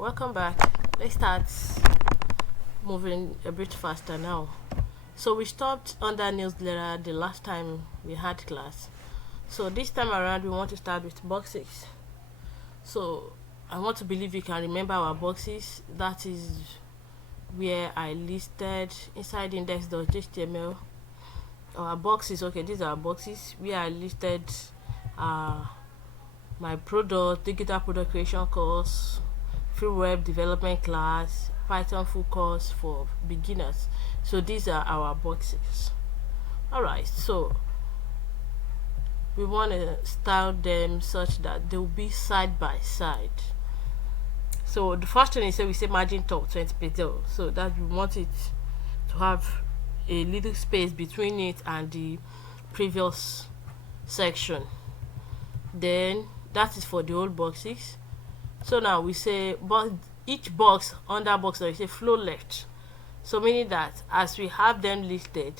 Welcome back. Let's start moving a bit faster now. So we stopped under newsletter the last time we had class. So this time around we want to start with boxes. So I want to believe you can remember our boxes. That is where I listed inside index.html our boxes. Okay, these are boxes where I listed my product, digital product creation course, free web development class, Python full course for beginners. So these are our boxes. Alright, so we want to style them such that they will be side by side. So the first thing is we say margin top 20 pixels, so that we want it to have a little space between it and the previous section. Then that is for the old boxes. So now we say, but each box under box, we say flow left. So meaning that as we have them listed,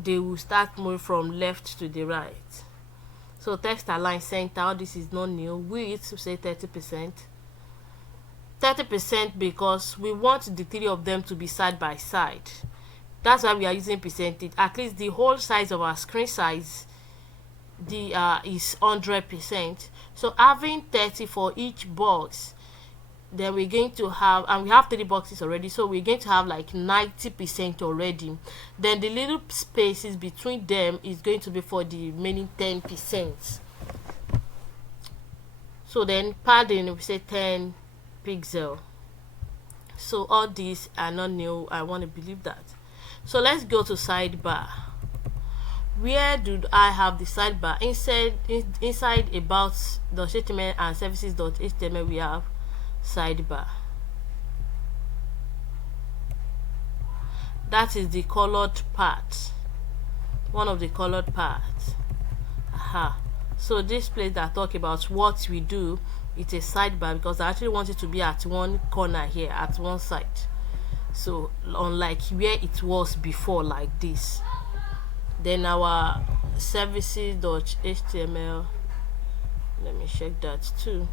they will start moving from left to the right. So text align center, this is not new. Width we say 30%. 30% because we want the three of them to be side by side. That's why we are using percentage. At least the whole size of our screen size is 100%. So having 30 for each box, then we're going to have, and we have 3 boxes already, so we're going to have like 90% already. Then the little spaces between them is going to be for the remaining 10%. So then padding we say 10 pixel. So all these are not new. I want to believe that. So let's go to sidebar. Where do I have the sidebar? Inside about.html and services.html we have sidebar. That is the colored part, one of the colored parts. So this place that talk about what we do, it's a sidebar because I actually want it to be at one corner here, at one side. So unlike where it was before, like this. Then our services.html, let me check that too.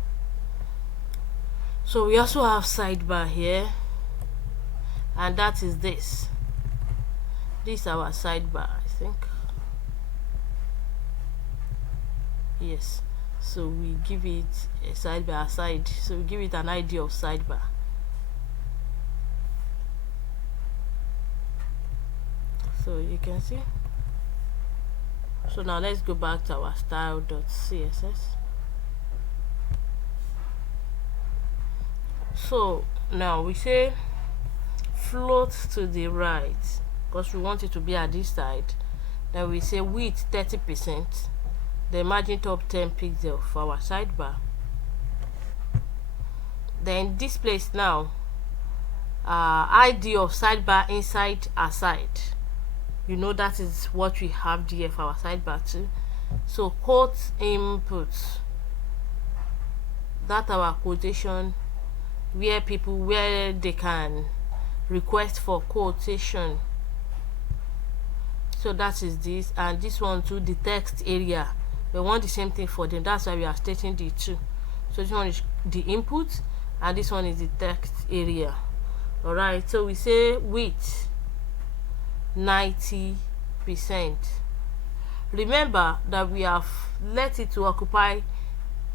So we also have sidebar here, and that is this is our sidebar, I think. Yes, so we give it a sidebar side, so we give it an ID of sidebar. So you can see. So now let's go back to our style.css. So now we say float to the right because we want it to be at this side. Then we say width 30%, the margin top 10 pixel for our sidebar. Then this place now, ID of sidebar inside aside. You know that is what we have here for our sidebar too. So quote input, that our quotation where they can request for quotation. So that is this, and this one too, the text area, we want the same thing for them. That's why we are stating the two. So this one is the input and this one is the text area. All right, so we say width 90%. Remember that we have let it to occupy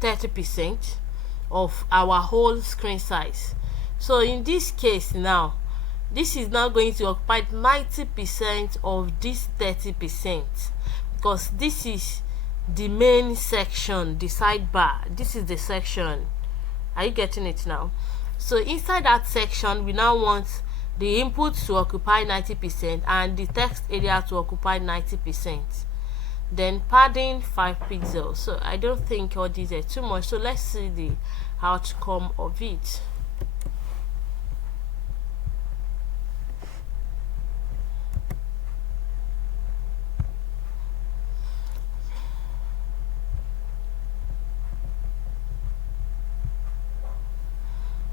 30% of our whole screen size. So in this case now, this is now going to occupy 90% of this 30% because this is the main section, the sidebar. This is the section. Are you getting it now? So inside that section we now want the input to occupy 90% and the text area to occupy 90%. Then padding 5 pixels. So I don't think all these are too much, so let's see the outcome of it.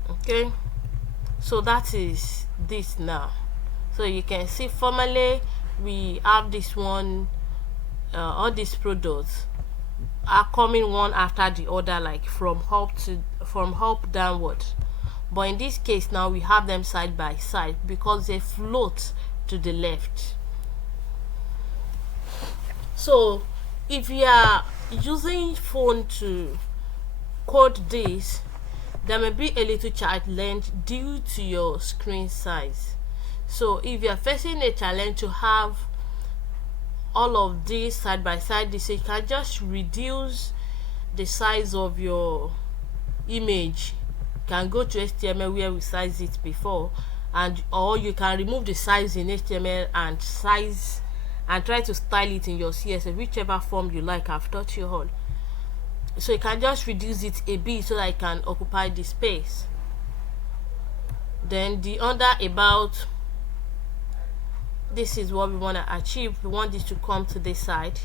Okay, so that is this now. So you can see formally we have this one, all these products are coming one after the other, like from up downward. But in this case now we have them side by side because they float to the left. So if you are using phone to code this, there may be a little child length due to your screen size. So if you are facing a challenge to have all of these side by side, so you can just reduce the size of your image. You can go to HTML where we sized it before, and or you can remove the size in HTML and size and try to style it in your CSS, whichever form you like. I've taught you all. So you can just reduce it a bit so that it can occupy the space. Then the under about, this is what we want to achieve. We want this to come to this side,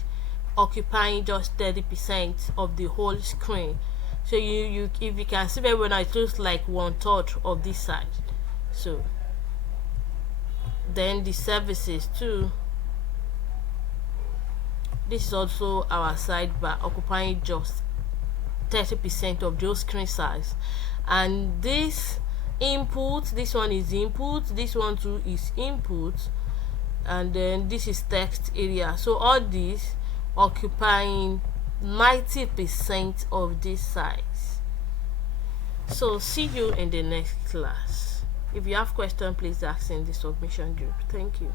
occupying just 30% of the whole screen. So you if you can see very well now, it looks like 1/3 of this side. So then the services too, this is also our sidebar, occupying just 30% of those screen size. And this input, this one is input, this one too is input, and then this is text area. So all these occupying 90% of this size. So see you in the next class. If you have questions, please ask in the submission group. Thank you.